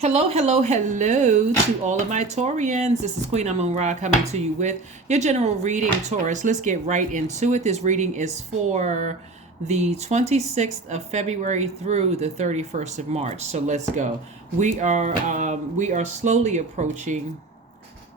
Hello, hello, hello to all of my Taurians. This is Queen Amun Ra coming to you with your general reading, Taurus. Let's get right into it. This reading is for the 26th of February through the 31st of March. So let's go. We are slowly approaching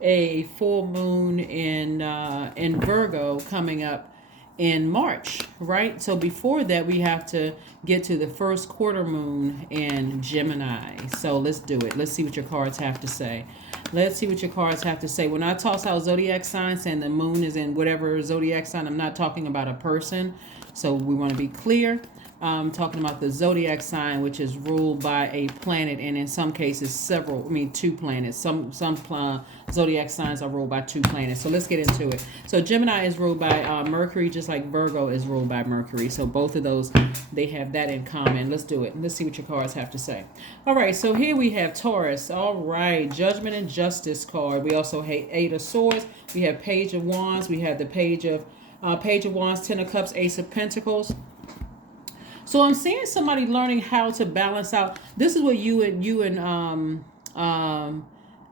a full moon in Virgo coming up in March, right? So before that, we have to get to the first quarter moon in Gemini. So let's do it. Let's see what your cards have to say. Let's see what your cards have to say. When I toss out zodiac signs and the moon is in whatever zodiac sign, I'm not talking about a person. So we want to be clear. I'm talking about the zodiac sign, which is ruled by a planet, and in some cases, two planets. Some zodiac signs are ruled by two planets. So let's get into it. So Gemini is ruled by Mercury, just like Virgo is ruled by Mercury. So both of those, they have that in common. Let's do it. Let's see what your cards have to say. All right, so here we have Taurus. All right, Judgment and Justice card. We also have Eight of Swords. We have Page of Wands. We have the Page of Wands, Ten of Cups, Ace of Pentacles. So I'm seeing somebody learning how to balance out. This is what you and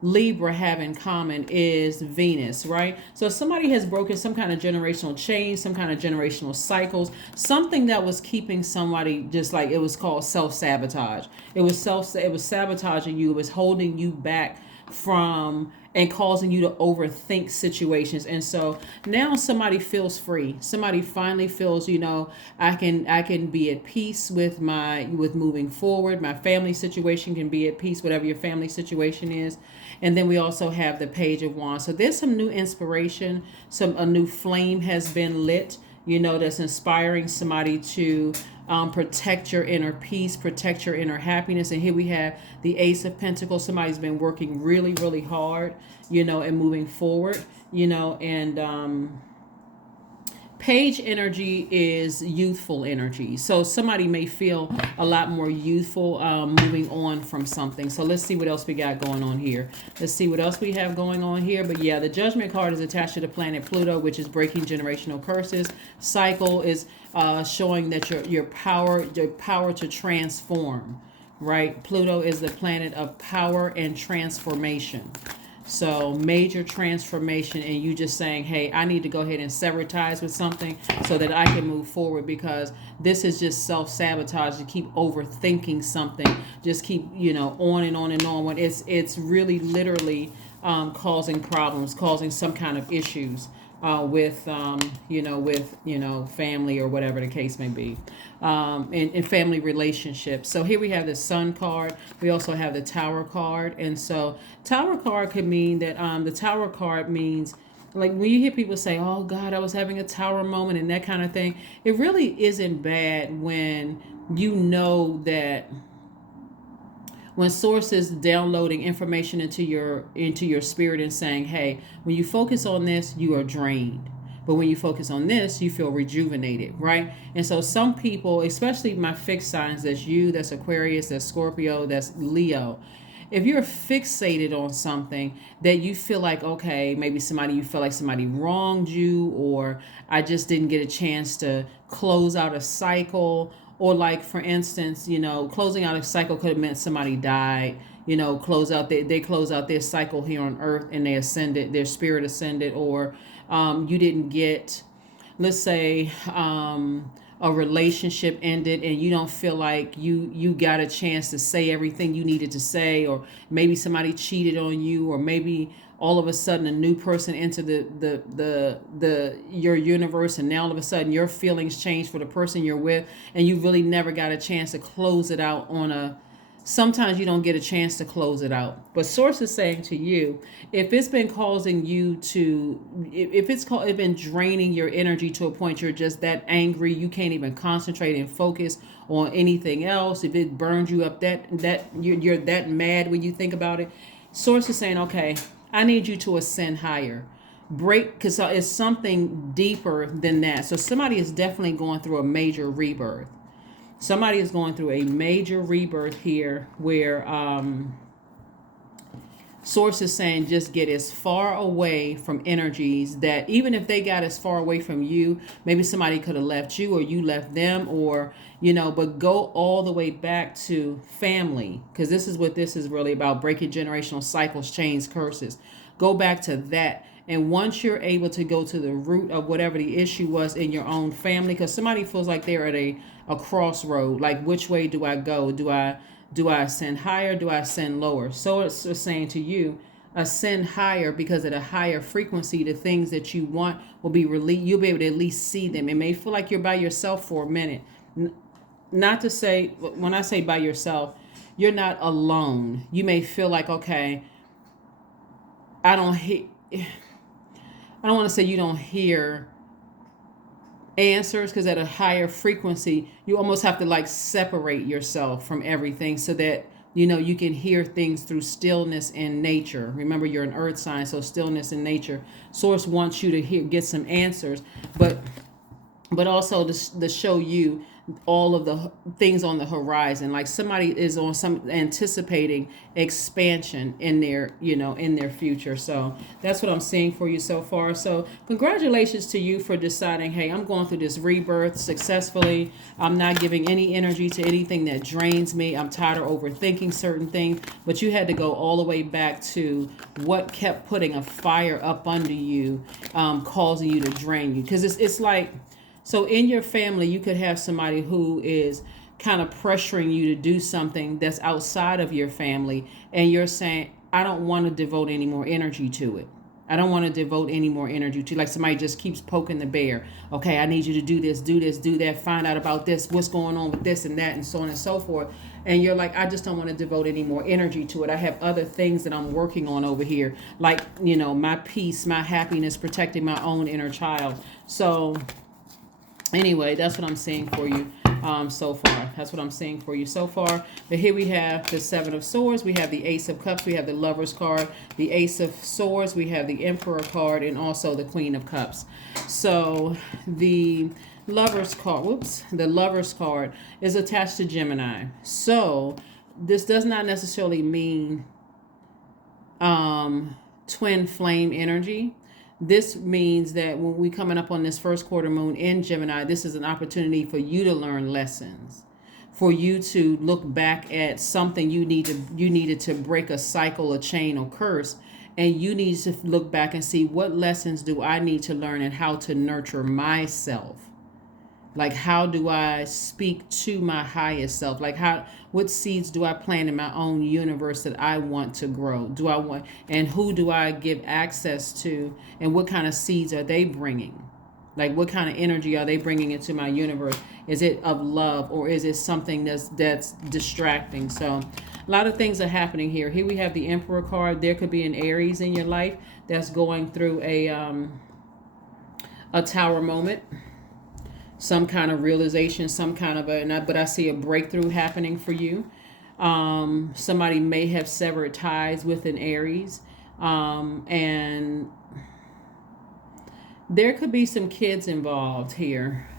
Libra have in common is Venus, right? So somebody has broken some kind of generational chain, some kind of generational cycles, something that was keeping somebody, just like it was called self-sabotage. It was sabotaging you. It was holding you back from and causing you to overthink situations. And so now somebody feels free. Somebody finally feels, I can be at peace with moving forward. My family situation can be at peace, whatever your family situation is. And then we also have the Page of Wands. So there's some new inspiration, a new flame has been lit, that's inspiring somebody to protect your inner peace, protect your inner happiness. And here we have the Ace of Pentacles. Somebody's been working really, really hard, and moving forward, and Page energy is youthful energy. So somebody may feel a lot more youthful moving on from something. So let's see what else we got going on here. Let's see what else we have going on here. But yeah, the Judgment card is attached to the planet Pluto, which is breaking generational curses. Cycle is showing that your power to transform, right? Pluto is the planet of power and transformation. So major transformation, and you just saying, hey, I need to go ahead and sever ties with something so that I can move forward, because this is just self-sabotage to keep overthinking something, just keep, on and on and on, when it's really literally causing problems, causing some kind of issues with family or whatever the case may be, in family relationships. So here we have the Sun card. We also have the Tower card. And so Tower card could mean that the Tower card means, like, when you hear people say, oh God, I was having a tower moment and that kind of thing, it really isn't bad when you know that when source is downloading information into your spirit and saying, hey, when you focus on this, you are drained. But when you focus on this, you feel rejuvenated, right? And so some people, especially my fixed signs, that's you, that's Aquarius, that's Scorpio, that's Leo. If you're fixated on something that you feel like, okay, maybe you feel like somebody wronged you, or I just didn't get a chance to close out a cycle. Or like, for instance, closing out a cycle could have meant somebody died, they close out their cycle here on earth and they ascended, their spirit ascended. Or you didn't get, let's say, a relationship ended and you don't feel like you got a chance to say everything you needed to say, or maybe somebody cheated on you, or maybe all of a sudden a new person entered your universe, and now all of a sudden your feelings change for the person you're with, and you really never got a chance to close it out sometimes you don't get a chance to close it out. But source is saying to you, if it's been causing you to, if it's been draining your energy to a point you're just that angry, you can't even concentrate and focus on anything else, if it burns you up that you're that mad when you think about it, source is saying, okay, I need you to ascend higher. Break, because it's something deeper than that. So somebody is definitely going through a major rebirth. Somebody is going through a major rebirth here, where Source is saying just get as far away from energies that even if they got as far away from you, maybe somebody could have left you or you left them, or, but go all the way back to family, because this is what this is really about: breaking generational cycles, chains, curses. Go back to that. And once you're able to go to the root of whatever the issue was in your own family, because somebody feels like they're at a crossroad, like which way do I go? Do I ascend higher? Do I ascend lower? So it's saying to you, ascend higher, because at a higher frequency, the things that you want will be released. You'll be able to at least see them. It may feel like you're by yourself for a minute. Not to say, when I say by yourself, you're not alone. You may feel like, okay, I don't want to say you don't hear answers, because at a higher frequency you almost have to like separate yourself from everything so that you can hear things through stillness and nature. Remember, you're an earth sign, so stillness and nature. Source wants you to get some answers, but also to show you all of the things on the horizon. Like somebody is on some anticipating expansion in their in their future. So that's what I'm seeing for you so far. So congratulations to you for deciding, hey, I'm going through this rebirth successfully. I'm not giving any energy to anything that drains me. I'm tired of overthinking certain things. But you had to go all the way back to what kept putting a fire up under you, causing you to drain you. Because it's like, so in your family, you could have somebody who is kind of pressuring you to do something that's outside of your family. And you're saying, I don't want to devote any more energy to it. I don't want to devote any more energy to, like somebody just keeps poking the bear. Okay, I need you to do this, do that, find out about this, what's going on with this and that, and so on and so forth. And you're like, I just don't want to devote any more energy to it. I have other things that I'm working on over here, like, my peace, my happiness, protecting my own inner child. So anyway, that's what I'm seeing for you so far. That's what I'm seeing for you so far. But here we have the Seven of Swords. We have the Ace of Cups. We have the Lover's card. The Ace of Swords. We have the Emperor card. And also the Queen of Cups. So the Lover's card, the Lover's card is attached to Gemini. So this does not necessarily mean twin flame energy. This means that when we coming up on this first quarter moon in Gemini, this is an opportunity for you to learn lessons, for you to look back at something you needed to break a cycle, a chain, or curse, and you need to look back and see, what lessons do I need to learn and how to nurture myself. Like, how do I speak to my highest self? Like, what seeds do I plant in my own universe that I want to grow? And who do I give access to? And what kind of seeds are they bringing? Like, what kind of energy are they bringing into my universe? Is it of love, or is it something that's distracting? So a lot of things are happening here. Here we have the Emperor card. There could be an Aries in your life that's going through a Tower moment. Some kind of realization, some kind of but I see a breakthrough happening for you. Somebody may have severed ties with an Aries. And there could be some kids involved here.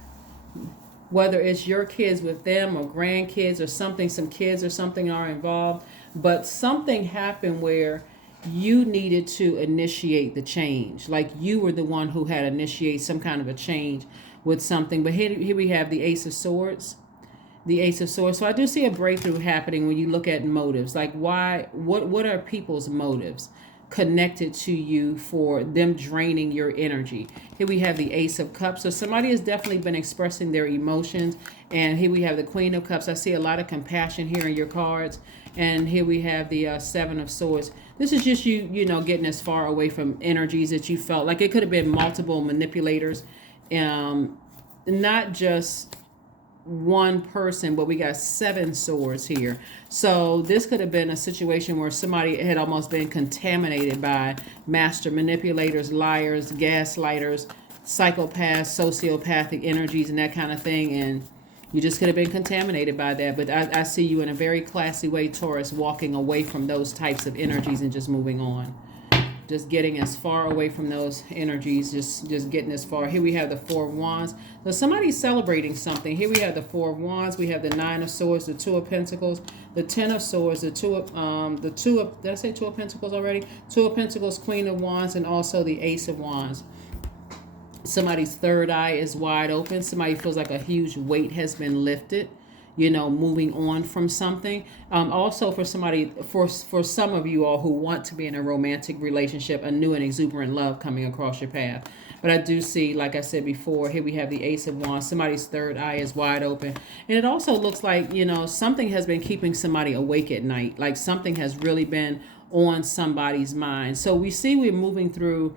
Whether it's your kids with them or grandkids or something, some kids or something are involved. But something happened where you needed to initiate the change. Like you were the one who had initiated some kind of a change with something. But here we have the Ace of Swords. The Ace of Swords. So I do see a breakthrough happening when you look at motives. Like, why, what are people's motives connected to you for them draining your energy? Here we have the Ace of Cups. So somebody has definitely been expressing their emotions. And here we have the Queen of Cups. I see a lot of compassion here in your cards. And here we have the Seven of Swords. This is just you getting as far away from energies that you felt. Like it could have been multiple manipulators. Not just one person, but we got 7 swords here. So this could have been a situation where somebody had almost been contaminated by master manipulators, liars, gaslighters, psychopaths, sociopathic energies, and that kind of thing. And you just could have been contaminated by that. But I see you in a very classy way, Taurus, walking away from those types of energies and just moving on. just getting as far away from those energies, just getting as far. Here we have the Four of Wands. So somebody's celebrating something. Here we have the Four of Wands. We have the Nine of Swords, the Two of Pentacles, the Ten of Swords, the Two of, did I say Two of Pentacles already? Two of Pentacles, Queen of Wands, and also the Ace of Wands. Somebody's third eye is wide open. Somebody feels like a huge weight has been lifted, you know, moving on from something. Also for somebody, for some of you all who want to be in a romantic relationship, a new and exuberant love coming across your path. But I do see, like I said before, here we have the Ace of Wands. Somebody's third eye is wide open. And it also looks like, you know, something has been keeping somebody awake at night. Like something has really been on somebody's mind. So we see we're moving through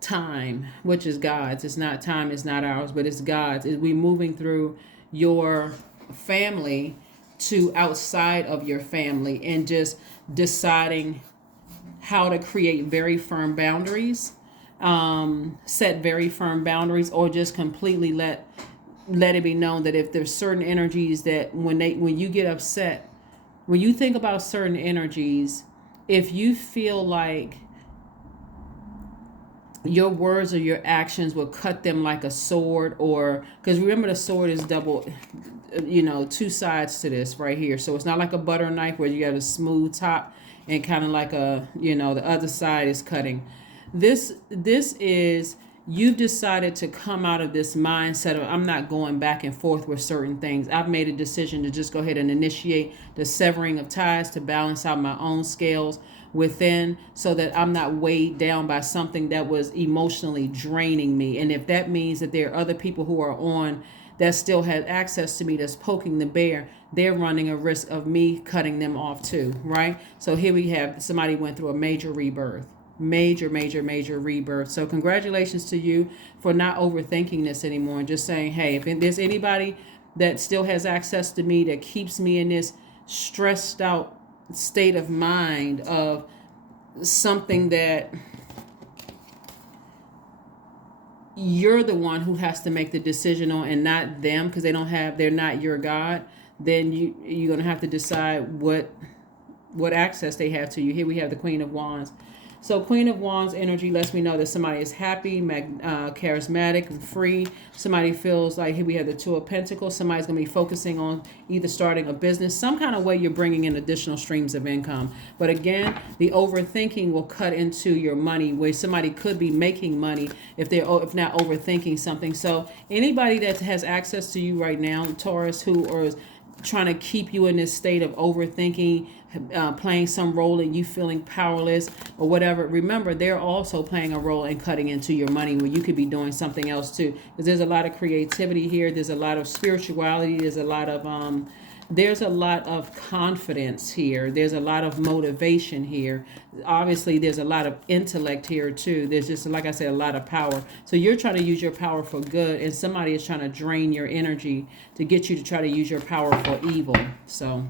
time, which is God's. It's not time, it's not ours, but it's God's. We're moving through your family to outside of your family and just deciding how to create very firm boundaries, set very firm boundaries, or just completely let it be known that if there's certain energies that when you get upset, when you think about certain energies, if you feel like your words or your actions will cut them like a sword, or because remember the sword is double, you know, two sides to this right here. So it's not like a butter knife where you got a smooth top and kind of like a, you know, the other side is cutting. This is, you've decided to come out of this mindset of I'm not going back and forth with certain things. I've made a decision to just go ahead and initiate the severing of ties to balance out my own scales within, so that I'm not weighed down by something that was emotionally draining me. And if that means that there are other people who are on that still have access to me that's poking the bear, they're running a risk of me cutting them off too, right? So here we have somebody went through a major rebirth. Major rebirth. So congratulations to you for not overthinking this anymore and just saying, hey, if there's anybody that still has access to me that keeps me in this stressed out state of mind of something that you're the one who has to make the decision on and not them, because they're not your God, then you're going to have to decide what access they have to you. Here we have the Queen of Wands. So Queen of Wands energy lets me know that somebody is happy, charismatic, and free. Somebody feels like, here we have the Two of Pentacles. Somebody's going to be focusing on either starting a business, some kind of way you're bringing in additional streams of income. But again, the overthinking will cut into your money, where somebody could be making money if not overthinking something. So anybody that has access to you right now, Taurus, who is trying to keep you in this state of overthinking, playing some role in you feeling powerless or whatever, remember they're also playing a role in cutting into your money, where you could be doing something else too, because there's a lot of creativity here, there's a lot of spirituality, there's a lot of confidence here, there's a lot of motivation here, obviously there's a lot of intellect here too, there's just, like I said, a lot of power. So you're trying to use your power for good, and somebody is trying to drain your energy to get you to try to use your power for evil. So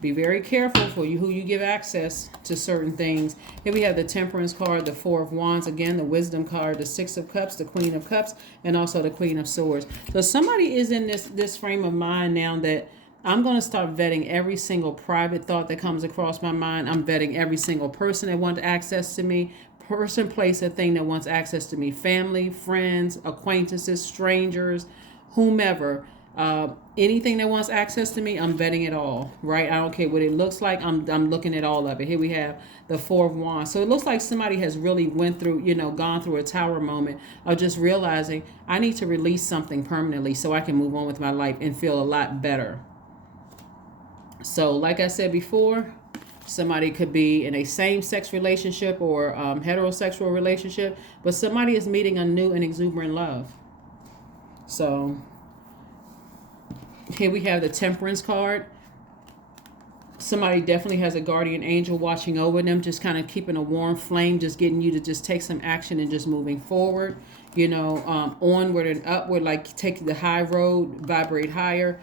be very careful for you who you give access to certain things. Here we have the Temperance card, the Four of Wands, again, the Wisdom card, the Six of Cups, the Queen of Cups, and also the Queen of Swords. So somebody is in this frame of mind now that I'm going to start vetting every single private thought that comes across my mind. I'm vetting every single person that wants access to me, person, place, or thing that wants access to me, family, friends, acquaintances, strangers, whomever. Anything that wants access to me, I'm vetting it all, right? I don't care what it looks like. I'm looking at all of it. Here we have the Four of Wands. So it looks like somebody has really gone through a tower moment of just realizing I need to release something permanently so I can move on with my life and feel a lot better. So like I said before, somebody could be in a same-sex relationship or heterosexual relationship, but somebody is meeting a new and exuberant love. So here we have the Temperance card. Somebody definitely has a guardian angel watching over them, just kind of keeping a warm flame, just getting you to just take some action and just moving forward, onward and upward, like take the high road, vibrate higher.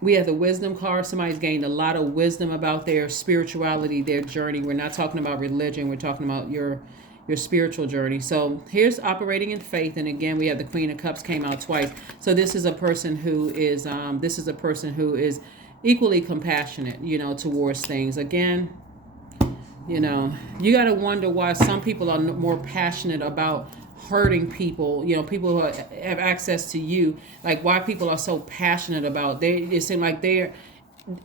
We have the Wisdom card. Somebody's gained a lot of wisdom about their spirituality, their journey. We're not talking about religion. We're talking about your spiritual journey. So here's operating in faith. And again, we have the Queen of Cups came out twice. So this is a person who is equally compassionate, towards things. Again, you got to wonder why some people are more passionate about hurting people, people who have access to you, like why people are so passionate about, it seems like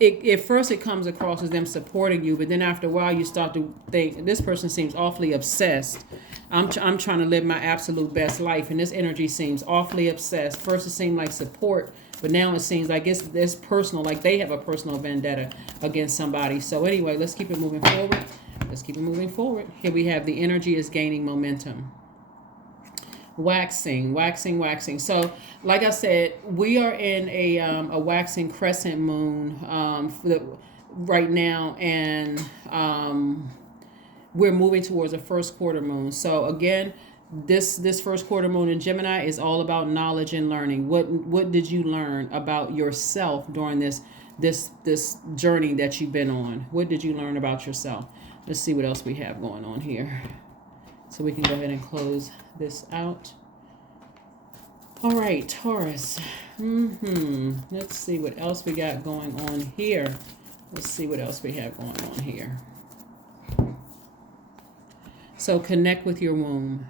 at first it comes across as them supporting you, but then after a while you start to think this person seems awfully obsessed. I'm trying to live my absolute best life, and this energy seems awfully obsessed. First it seemed like support, but now it seems like it's personal, like they have a personal vendetta against somebody. So anyway, let's keep it moving forward. Here we have the energy is gaining momentum. Waxing. So, like I said, we are in a waxing crescent moon right now, and we're moving towards a first quarter moon. So again, this first quarter moon in Gemini is all about knowledge and learning. What did you learn about yourself during this journey that you've been on? What did you learn about yourself? Let's see what else we have going on here, so we can go ahead and close this out. All right, Taurus. Let's see what else we got going on here. So connect with your womb.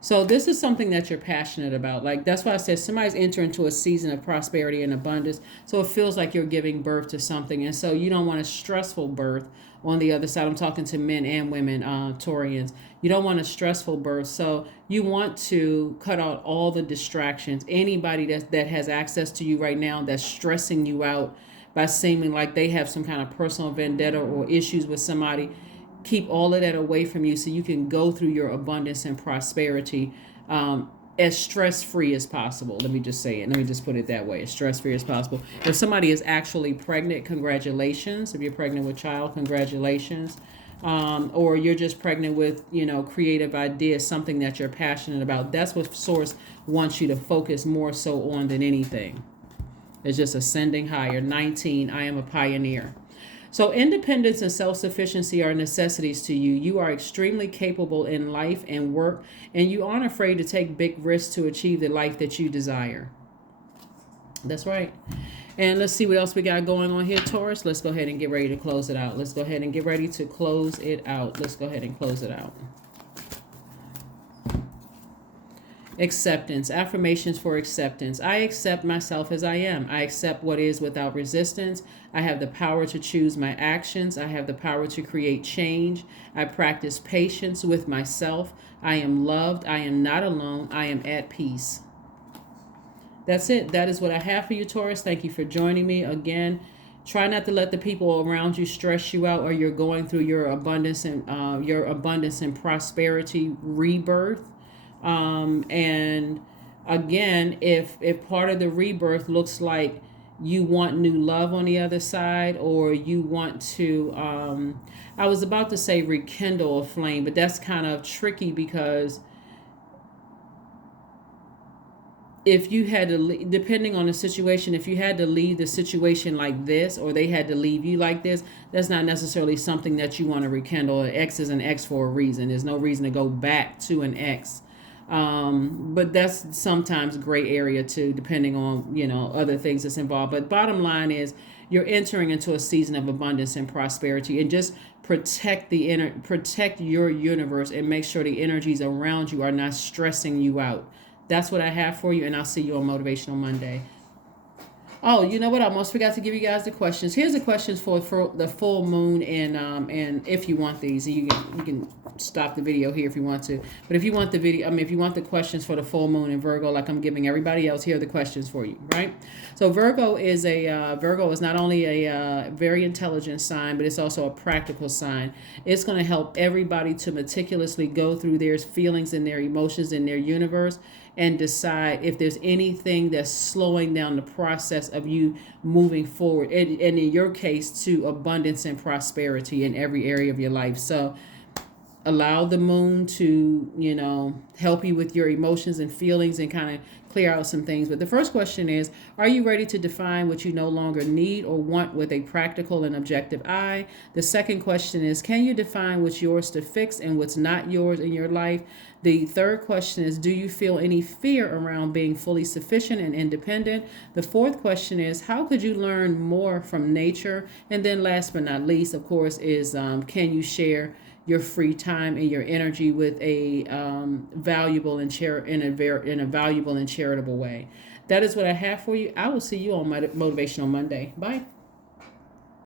So this is something that you're passionate about. Like, that's why I said somebody's entering into a season of prosperity and abundance. So it feels like you're giving birth to something. And so you don't want a stressful birth on the other side. I'm talking to men and women, Taurians. You don't want a stressful birth. So you want to cut out all the distractions. Anybody that has access to you right now that's stressing you out by seeming like they have some kind of personal vendetta or issues with somebody, keep all of that away from you so you can go through your abundance and prosperity as stress-free as possible. Let me just say it. Let me just put it that way, as stress-free as possible. If somebody is actually pregnant, congratulations. If you're pregnant with child, congratulations. Or you're just pregnant with, creative ideas, something that you're passionate about. That's what Source wants you to focus more so on than anything. It's just ascending higher. 19, I am a pioneer. So independence and self-sufficiency are necessities to you. You are extremely capable in life and work, and you aren't afraid to take big risks to achieve the life that you desire. That's right. And let's see what else we got going on here, Taurus. Let's go ahead and get ready to close it out. Acceptance. Affirmations for acceptance. I accept myself as I am. I accept what is without resistance. I have the power to choose my actions. I have the power to create change. I practice patience with myself. I am loved. I am not alone. I am at peace. That's it. That is what I have for you, Taurus. Thank you for joining me again. Try not to let the people around you stress you out, or you're going through your abundance and prosperity rebirth. And again, if part of the rebirth looks like you want new love on the other side, or you want to, I was about to say rekindle a flame, but that's kind of tricky, because if you had to, depending on the situation, if you had to leave the situation like this, or they had to leave you like this, that's not necessarily something that you want to rekindle. An ex is an ex for a reason. There's no reason to go back to an ex. But that's sometimes gray area too, depending on, other things that's involved. But bottom line is, you're entering into a season of abundance and prosperity, and just protect your universe, and make sure the energies around you are not stressing you out. That's what I have for you, and I'll see you on Motivational Monday. Oh, you know what? I almost forgot to give you guys the questions. Here's the questions for the full moon, and if you want these, you can stop the video here if you want to. But if you want the video, if you want the questions for the full moon in Virgo, like I'm giving everybody else, here are the questions for you, right? So Virgo is not only a very intelligent sign, but it's also a practical sign. It's going to help everybody to meticulously go through their feelings and their emotions in their universe, and decide if there's anything that's slowing down the process of you moving forward, and in your case, to abundance and prosperity in every area of your life. So allow the moon to, help you with your emotions and feelings and kind of clear out some things. But the first question is, are you ready to define what you no longer need or want with a practical and objective eye? The second question is, can you define what's yours to fix and what's not yours in your life? The third question is, do you feel any fear around being fully sufficient and independent? The fourth question is, how could you learn more from nature? And then last but not least, of course, is can you share your free time and your energy with a valuable and in a valuable and charitable way? That is what I have for you. I will see you on Motivational Monday. Bye.